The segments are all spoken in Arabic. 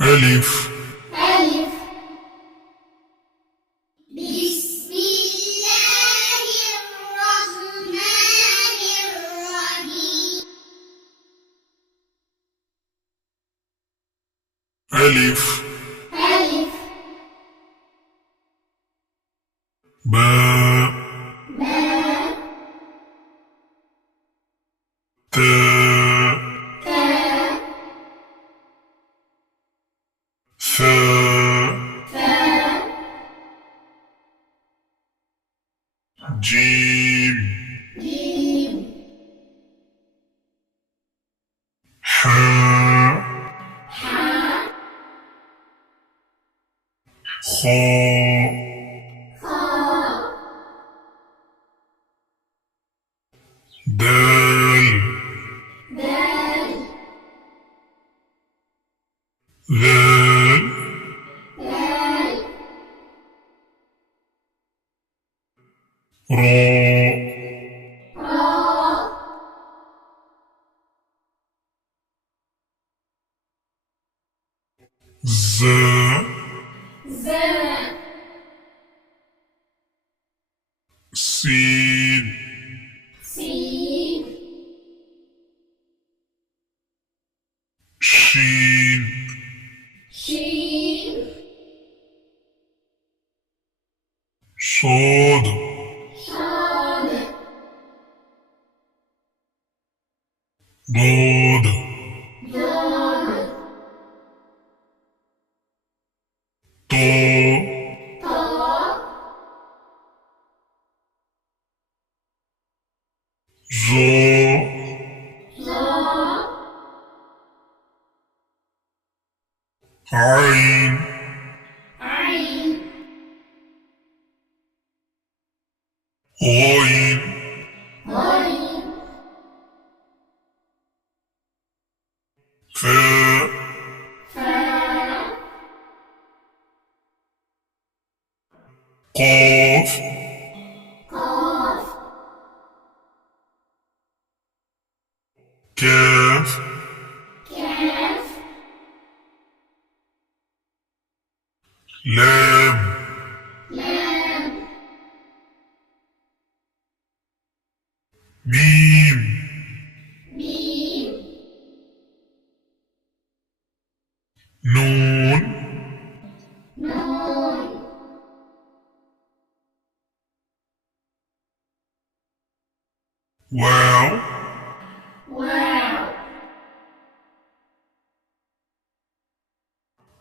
ألف. ألف. بسم الله الرحمن الرحيم. ألف. ألف. باء. باء. تاء. تاء. ثاء. ثاء. جيم. جيم. حاء. حاء. خاء. خاء. دال. دال. ذال. دال. راء. راء. زاء. زاء. سين. سين. شين. شين. صاد. صاد. ضاد. ضاد. طاء. طاء. ظاء. ظاء. عين. عين. غين. غين. فاء. فاء. قاف. قاف. كاف. كاف. لام. لام. ميم. ميم. نون. نون. واو. واو.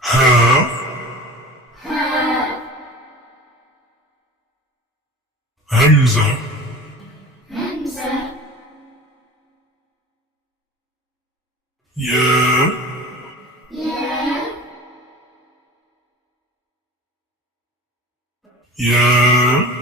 هاء. هاء. همزة. همزة. ياء. ياء. ياء.